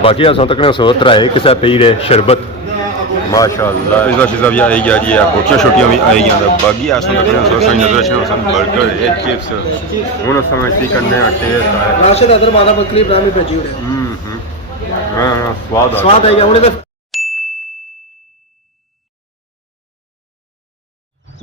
बाकी असां तक सोच रहा है किसा पी रहे शरबत माशाअल्लाह इसदा चीज़ा भी आई गया जी बोटियां छोटियां भी आई गई बाकी असां तक सोच रहे नजर रखना सन बर्गर है चिप्स हुन समय सी करने टेस्ट है राशिद अदर मादा बकरी इब्राहिम भेजी हुए हां स्वाद आ गया हुन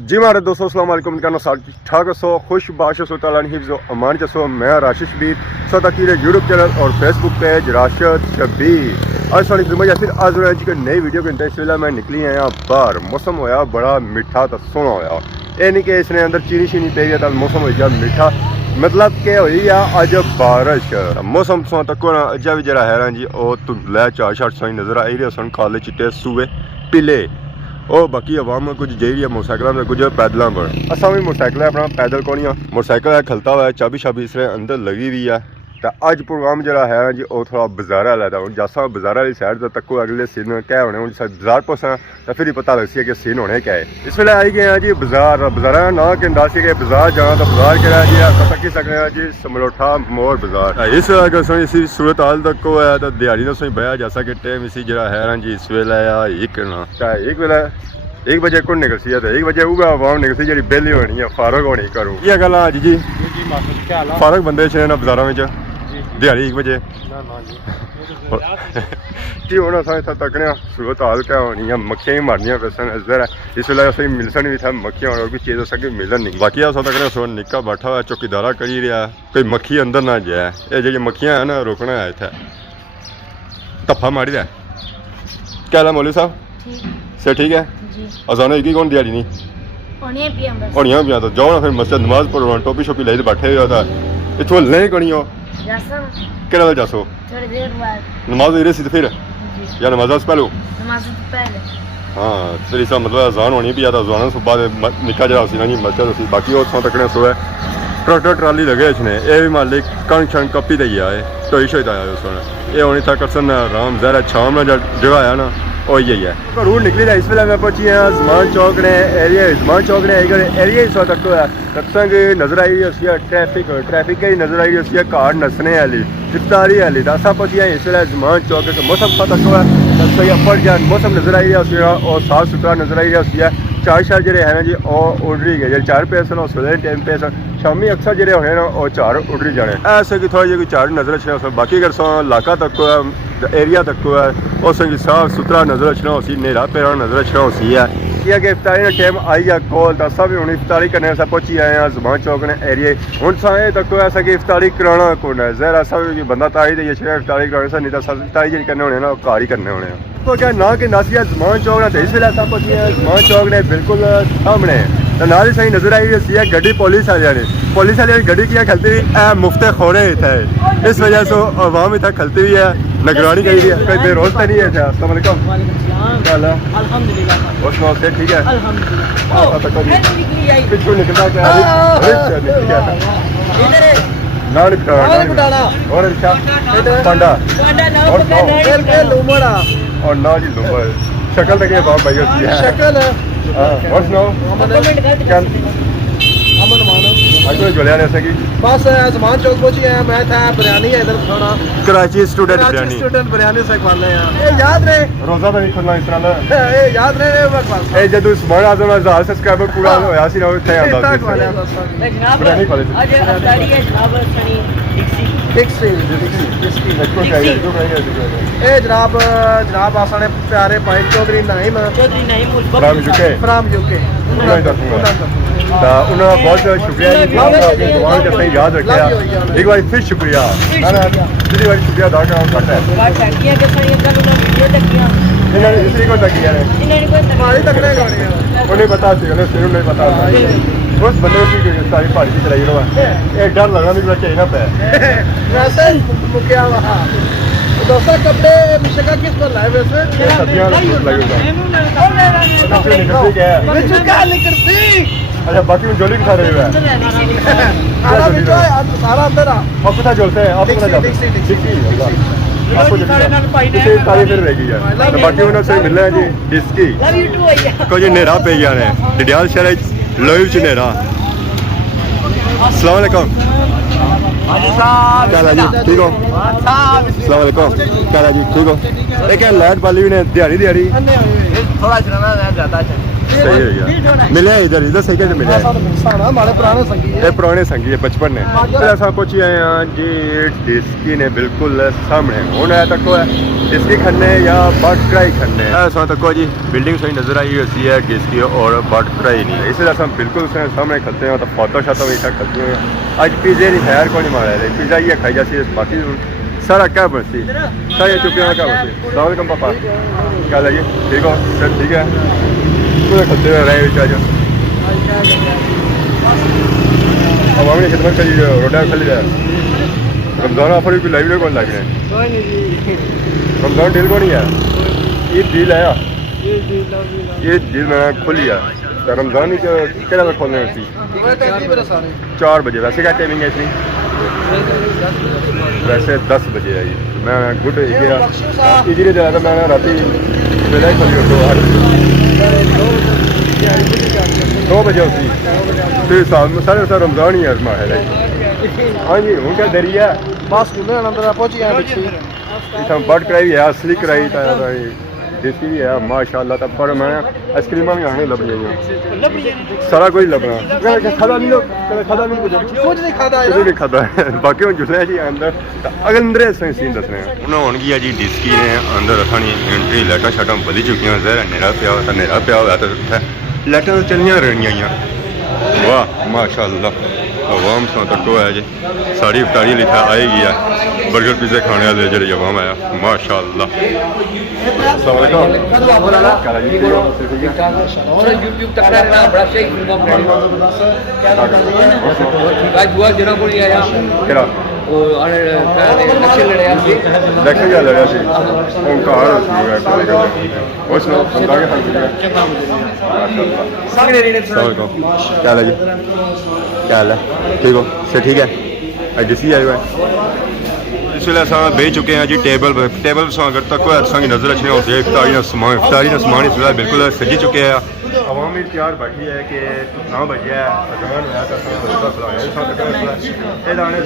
जी मारे दोस्तों अस्सलाम वालेकुम करना ठाक सो खुश बाश सो ताला हिफ्ज़ो अमान जसो मैं राशिद शबीर सदा की यूट्यूब चैनल और फेसबुक पेज राशिद शबीर आज सारी फिल्म या फिर आज की नई वीडियो के इंटरेस्ट मैं निकली हैं बाहर मौसम होया बड़ा मिठा तो सोना होया ये नहीं कि इसने अंदर चीनी शीनी पे गया मौसम हो गया मिठा मतलब कि हुई है अज बारिश मौसम सो तक अजा भी जरा है जी वो धुंधला चार शार साई नजर आई रही सन काले चिट्टे सूए पीले और बाकी अवाम कुछ जी मोटरसाइकिल में कुछ पैदलों पर असा भी मोटरसाइकिल अपना पैदल कौन मोटरसाइकिल है खलता हुआ है चाबी शाबी इसने अंदर लगी हुई है तो अज प्रोग्राम जरा है जी वो थोड़ा बाजार वाला था हूँ जैसा बाजार वाली साइड तो तक अगले सीन क्या होने बाजार पहुँचा तो फिर ही पता लग सी कि सीन होने क्या है इस वे आई गए हैं जी बाजार बाजार ना कि दस के बाजार जाना तो बाजार क्या जी तक ही सकते हैं जी समलोठा मोर बाजार इस वेला इसी सूरत हाल तक है तो दिहाड़ी ने सही बया जैसा कि टाइम इसी जरा है जी इस वेला एक वेला 1 बजे कौन निकल सी है 1 बजे वो आवाम निकल सी जी बेली होनी है फारग होनी करूँ ये गल अज जी फारग बंदे छे ना बाजारों में दिहाड़ी 1 बजे जी हूँ अस इतना तकने सूरत हाल क्या होनी है मक्खियां ही मारनिया पैसा इधर इस वे असं मिलसन भी था मक्खियां और कोई चीज़ अस मिलन नहीं बाकी अस तकने सो निक्का बैठा हुआ चौकीदारा करी रहा कोई मक्खी अंदर ना जाए ये जी मक्खियां है ना रोकना है इतना धप्पा मारी रहा क्या हाल है मौलवी साहब से ठीक है असाने एक ही कौन दिहाड़ी नहीं होनिया पिया तो जाओ ना फिर मस्जिद नमाज पढ़ो टोपी शोपी ले बैठे हुए था इतों ले कनी हो केड़ा वे जासो नमाज इधर सी फिर या नमाज से पहले हाँ तेरी सा मतलब अजान होनी भी अजान से बाद निका जरा सी ना जी मस्जिद सी बाकी वो तकने सो है ट्रैक्टर ट्राली लगे इसने ये भी मालिक कण छण कपी दे आए टोई शोई आया उस ये होनी था करसन आराम जरा शाम ना जगह आया ना और यही है घरों निकली था इस वे मैं पहुंची हाँ जमान चौक ने एरिया जमान चौक ने एरिया हिस्सा तक है तक नजर आई रही है ट्रैफिक ही नजर आई रही है कार नसने वाली इफ्तारी वाली तो असा पहुंची इस वे जमान चौक मौसम तक है सही अपर जान मौसम नजर आई रहा और साफ सुथरा नजर आई रहा चार शार जो है ना जी उड़ रही गए जो 4 पे सन सवेरे टाइम पे सन शामी अक्सर जो होने ना वो 4 उड़ रही जाने ऐसे कि थोड़ा जी 4 नजर रखना बाकी अगर सो इलाका तक एरिया तक है उस साफ सुथरा नजर रखना उसी नेरा पेरा नजर रखना उसी है कि इफ्तारी का टाइम आई है कॉल तो असा भी हूँ इफ्तारी करने अस पहुंची आए हैं जमान चौक ने एरिए हूँ सारे तक ऐसा कि इफ्तारी कराना कौन है जहर ऐसा भी बंदा तारी दे इफ्तारी कराने से नहीं तो इफ्तारी जी करने होने ना घर ही करने होने तो क्या ना कि नासिया जमान चौक ने इस वे असा पहुंची है जमान चौक ने बिल्कुल सामने तो नाल ही सही नजर आई रही है गड्डी पुलिस वाले गड्डी की खलती हुई मुफ्त खोरे इतना है इस वजह से अवाम इतना खलती हुई है निगरानी करी है कोई बेरोज तो नहीं है अस्सलाम वालेकुम अल्हम्दुलिल्लाह से ठीक है पिछू निकलता क्या ना और पांडा और ना जी लुमर शक्ल तक ये बाप भाई होती है शक्ल और सुनाओ जुलिया ने की बस जमान चौक पहुंची है मैं था बिरयानी है इधर खाना कराची स्टूडेंट बिरयानी से खा ले ये याद रहे रोजा तो नहीं खुलना इस तरह ये याद रहे ए जब उस्मान आजम 1000 सब्सक्राइबर पूरा होया सी ना थे आंदा जनाब आज अफ्तारी है जनाब सनी डिक्सी ए जनाब आसाने प्यारे भाई चौधरी नाइम फ्रॉम यूके उन्होंने बहुत शुक्रिया जी याद रखा एक बार फिर शुक्रिया दूसरी बार शुक्रिया अदा करना घट है उन्हें पता सिर नहीं पता उस बंदे की सारी पहाड़ी की चलाई रहा एक डर लगना भी चाहिए ना पे वैसे मुखिया वहाँ दोस्तों कपड़े मिशका किस पर लाए वैसे अच्छा बाकी में जोली खा रहे हैं सारा अंदर आपको जोलते हैं आपको तारी फिर रहेगी यार बाकी उन्होंने सही मिलना है जी डिस्की कोई नेरा पे गया है डडियाल शहर लोई च नेरा अस्सलाम वालेकुम। क्या हाल है जी, ठीक हो? अस्सलाम वालेकुम, क्या हाल है जी, ठीक हो? एक लाइट वाली भी ने दिहाड़ी दिहाड़ी थोड़ा चलाना ज्यादा सही है यार। मिले इधर इधर सही कैसे मिले? हमारे पुराने संगी ये पुराने संगी है बचपन ने। फिर अस पहुंची आए हैं जी डिस्की ने बिल्कुल सामने हूँ है तक डिस्की खन्ने या बटकराई खन्ने ऐसा तक जी बिल्डिंग सही नजर आई होती है डिस्की और बटकराई नहीं है, इसलिए हम बिल्कुल सामने खलते हैं तो फोटो शाटो भी इतना खलते हैं। आज पिज़्ज़े की खैर को नहीं मारा है, पिज़्ज़ा ये खाई जाती है बाकी सारा क्या बनती सारे चुके हैं क्या बनती। सलाम पापा, क्या लगी, ठीक हो सर? ठीक है पूरे खलते हुए रहे आज अवामी खिदमत करी रोटा खाली जाए। रमज़ान ऑफर भी लाइव कौन लग रहे हैं? रमज़ान डील को नहीं है, ईद डील है, ईद डील मैंने खोली है तो रमज़ान ही क्या खोलने उसकी 4 बजे। वैसे क्या टाइमिंग है इसकी? वैसे 10 बजे है। मैं गुड गया इजीली जाया था मैंने राती मेरा ही खोली 2 बजे उसकी फिर सारे सारे रमज़ान ही है इसमें है। हाँ जी हूँ क्या देरी है बस अंदर पहुँची गए इतना बर्ड कराई भी है असली कराई देसी भी है माशाल्लाह। तब पर मैं आइसक्रीमा भी आने लग गई सारा कुछ लभना खादा नहीं लोग खादा नहीं कुछ नहीं खाता बाकी हम जुड़े जी अंदर अगर अंदर सीन दसने उन्होंने होगी है जी डिस्की ने अंदर रखानी एंट्री लाइटा शाटा बली चुकियां जरा नेरा पिया हुआ नेरा पिया हुआ तो लाइटा तो चलियां रहनियां वाह माशाल्लाह। अवाम सौ तक है जी साड़ी इफ्तारी लिखा आएगी है बर्गर पिज़्ज़ा खाने वाले जो अवाम आया माशाल्लाह। क्या लगी, क्या हाल है, ठीक हो सर? ठीक है डिसी आए हुए इस वे अस बह चुके हैं जी टेबल अगर तक असांगी नज़र अचने होती है इफ्तारी का समान इस वे बिल्कुल सजी चुके हैं। अवाम भी तैयार बैठी है कि 9 बजे है अजान होया तो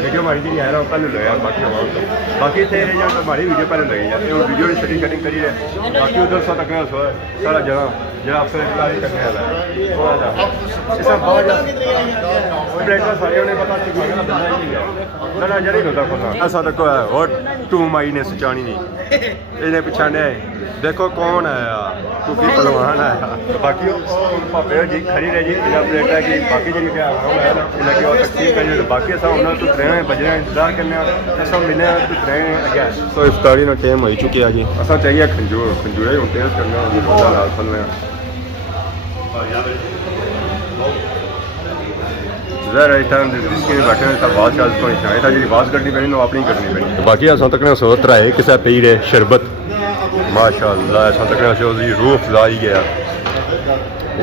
वीडियो मारी जी है पहले लगे बाकी अवाम तो बाकी इतने हमारी वीडियो पहले लगी जाती है वीडियो की सेटिंग कटिंग करी है बाकी उधर सा तक सारा जगह जरा अफसर इफ्तारी करने वाला है ऐसा तक है और टूम आई ने सुचानी नहीं इन्हें पिछाने देखो कौन आया क्योंकि पहलवान आया बाकी भापे जी खड़ी रहे जी इन्हें प्लेट है कि बाकी जी क्या इन्हें और तकसीम करी बाकी अस उन्होंने तो रहना बजना इंतजार करने अस मिलने अगे तो इफ्तारी का टाइम हो चुकी है जी अस चाहिए खंजूर ही टेस्ट करना लाल फलने आवाज करनी पैनी अपनी करनी पैनी बाकी अस तक सोच रहा है किसी पी रहे शरबत माशाल्लाह अस तक रूह अफजाई गया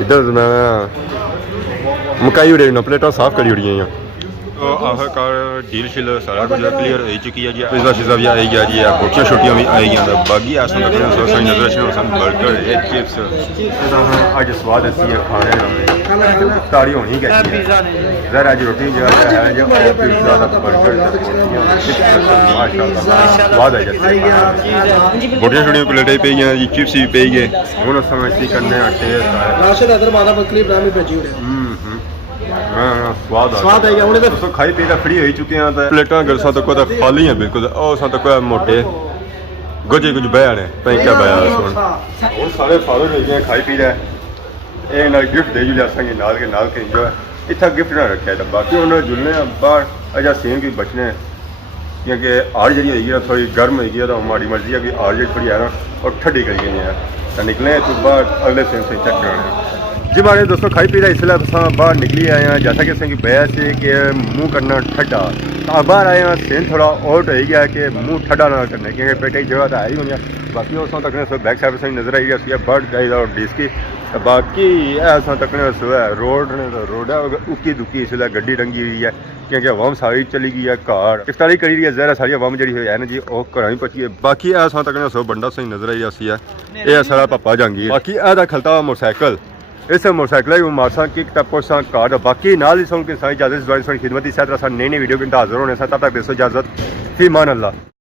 इधर मैं मकाई उड़ी प्लेटा साफ करी उड़ी तो आखिरकार डील शील सारा कुछ क्लीयर हो चुकी है जी पिज़्ज़ा शिज़्ज़ा भी आई गया जी बोटियाँ छोटियाँ भी आई गई बाकी अस नज़र बर्गर चिप्स अज स्वाद अच्छी है खाने तारी होनी चाहिए जरा अज रोटी जगह है जो बर्गर स्वाद आई जाती बोटियाँ छोटियाँ प्लेटें पे गई जी चिप्स भी पे गए हूँ अस करने स्वाद आई गया तो खाई पी फ्री हो चुके हैं प्लेटा गरसा तक खाली हैं बिल्कुल तक मोटे गोजे कुछ बया ने क्या बया हूँ सारे फालो हो गए खाई पी रहे गिफ्ट दे जुले असेंगे नाल के इंजॉय इतना गिफ्ट ना रखे तो बाकी उन्होंने जुलने बाहर अजा सेम की बचने क्योंकि आड़ जी होगी थोड़ी गर्म होगी तो हमारी मर्जी है कि आड़ जी थोड़ी है ना और ठंडी करी गई है तो निकले तो बाहर अगले सेम से चेक कराने जी हमारे दोस्तों खाई पी रहा इसलिए अस बाहर निकली आए हैं जैसा कि असेंगी बया से कि मुँह करना ठंडा तो बाहर आए हैं सेम थोड़ा आउट हो गया कि मुँह ठंडा ना करना क्योंकि पेट की जगह तो है ही होनी बाकी उस तक बैक साइड से नजर आई गया बर्ड चाहिए और डिस्की बाकी अस तक रोड ने रोड है उक्की दुक्की इसलिए गड्डी रंगी हुई है क्योंकि अवाम सारी चली गई है घर इफ्तारी करी रही है जहरा सारी अवाम जी है ना जी वो घर ही पची है बाकी अस तक बंदा सही नजर आई रही है ये सारा पापा जहांगीर बाकी खलता हुआ मोटरसाइकिल इस मोटरसाइकिल की मारसा किक टप्पो सा कार्ड बाकी नाल ही सुन के सारी इजाजत खिदमत इस तरह नई नई वीडियो के हाजिर होने से तब तक देसो इजाजत फी मान अल्लाह।